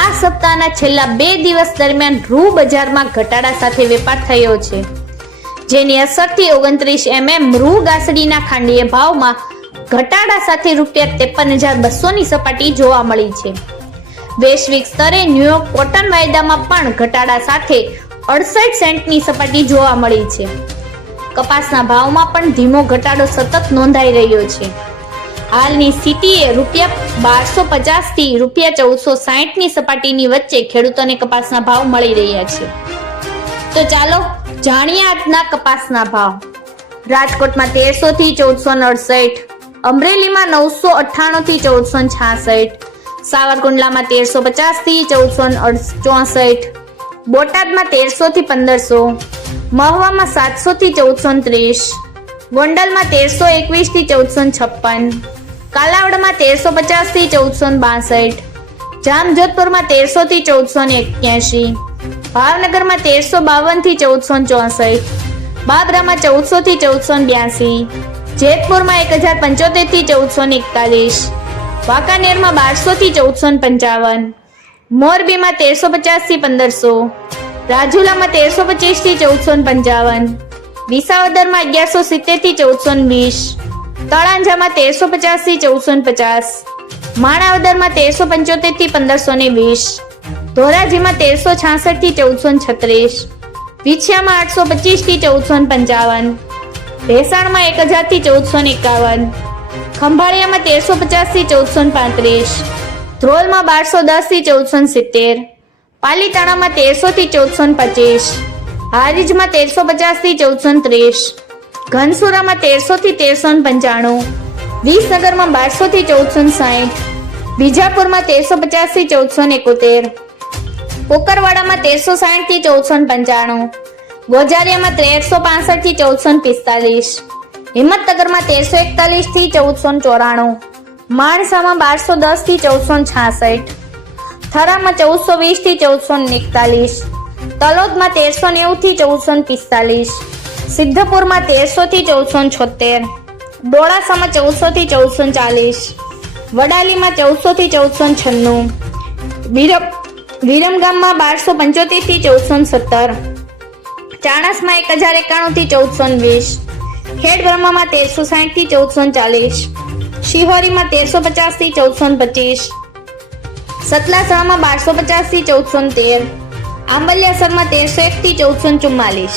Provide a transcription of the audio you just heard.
આ સપ્તાહના છેલ્લા બે દિવસ દરમિયાન રૂ બજારમાં ઘટાડા સાથે વેપાર થયો છે. જેની અસરથી ઓગણત્રીસ એમએમ રૂ ગાસડીના ખાંડીય ભાવમાં ઘટાડા સાથે રૂપિયા ત્રેપન હજાર બસોની સપાટી જોવા મળી છે. વૈશ્વિક સ્તરે ન્યુયોર્ક કોટન વાયદામાં પણ ઘટાડા સાથે અડસઠ સેન્ટની સપાટી જોવા મળી છે. કપાસના ભાવમાં પણ ધીમો ઘટાડો સતત નોંધાઈ રહ્યો છે. હાલની સ્થિતિએ રૂપિયા બારસો પચાસથી રૂપિયા ચૌદસો સાહીઠની સપાટીની વચ્ચે ખેડૂતોને કપાસના ભાવ મળી રહ્યા છે. તો ચાલો જાણીએ આજના કપાસના ભાવ. રાજકોટમાં તેરસો થી ચૌદસો અડસઠ, અમરેલીમાં નવસો અઠ્ઠાણું થી ચૌદસો છાસઠ, સાવરકુંડલામાં તેરસો પચાસથી ચૌદસો ચોસઠ, બોટાદમાં તેરસો થી પંદરસો, મહવામાં સાતસો થી ચૌદસો ત્રીસ, ગોંડલમાં તેરસો એકવીસથી ચૌદસો છપ્પન કાલાવડમાં તેરસો પચાસથી ચૌદસો બાસઠ. જામજોધપુરમાં તેરસો થી ચૌદસો એક્યાસી ભાવનગરમાં તેરસો બાવનથી ચૌદસો ચોસઠ. બાબરામાં ચૌદસો થી ચૌદસો બ્યાસી. જેતપુરમાં એક હજાર પંચોતેરથી ચૌદસો એકતાલીસ. વાંકાનેરમાં બારસો થી ચૌદસો પંચાવન. મોરબીમાં તેરસો પચાસથી પંદરસો. રાજુલામાં તેરસો પચીસથી ચૌદસો પંચાવન. વિસાવદરમાં અગિયારસો સિત્તેરથી ચૌદસો વીસ. તળાંજામાં તેરસો પચાસથી ચૌદસો પચાસ. માણાવદરમાં તેરસો પંચોતેરથી પંદરસો ને વીસ. ધોરાજીમાં તેરસો છાસઠથી ચૌદસો છત્રીસ. વિછિયામાં આઠસો પચીસથી ચૌદસો પંચાવન. ભેસાણમાં એક હજારથી ચૌદસો એકાવન. ખંભાળિયામાં તેરસો પચાસથી ચૌદસો પાંત્રીસ. ધ્રોલમાં બારસો દસથી ચૌદસો સિત્તેર. પાલીતાણામાં તેરસો થી ચૌદસો પચીસ. હારીજમાં તેરસો પચાસથી ચૌદસો ત્રીસ. ઘનસુરામાં તેરસો થી તેરસો પંચાણું, વિસનગરમાં બારસો થી ચૌદસો સાહીઠ, બીજાપુરમાં તેરસો પચાસથી ચૌદસો એકોતેર કોકરવાડામાં તેરસો સાહીઠથી ચૌદસો પંચાણું, ગોજારિયામાં તેરસો પાસઠથી ચૌદસો પિસ્તાલીસ, હિંમતનગરમાં તેરસો એકતાલીસથી ચૌદસો ચોરાણું, માણસામાં બારસો દસથી ચૌદસો છાસઠ, થરામાં ચૌદસો વીસથી ચૌદસો એકતાલીસ, તલોદમાં તેરસો નેવું થી ચૌદસો પિસ્તાલીસ સિદ્ધપુરમાં તેરસો થી ચૌદસો છોતેર ડોળાસામાં ચૌદસો થી ચૌદસો ચાલીસ, વડાલીમાં ચૌદસો થી ચૌદસો છન્નું, વિરમ, વિરમગામમાં બારસો પંચોતેરથી ચૌદસો સત્તર, ચાણસમાં એક હજાર એકાણું થી ચૌદસો વીસ ખેડ બ્રહ્મામાં તેરસો સાઠથી ચૌદસો ચાલીસ, શિહોરીમાં તેરસો પચાસથી ચૌદસો પચીસ, સતલાસણામાં બારસો પચાસથી ચૌદસો તેર, આંબલિયાસરમાં તેરસો એક થી ચૌદસો ચુમ્માલીસ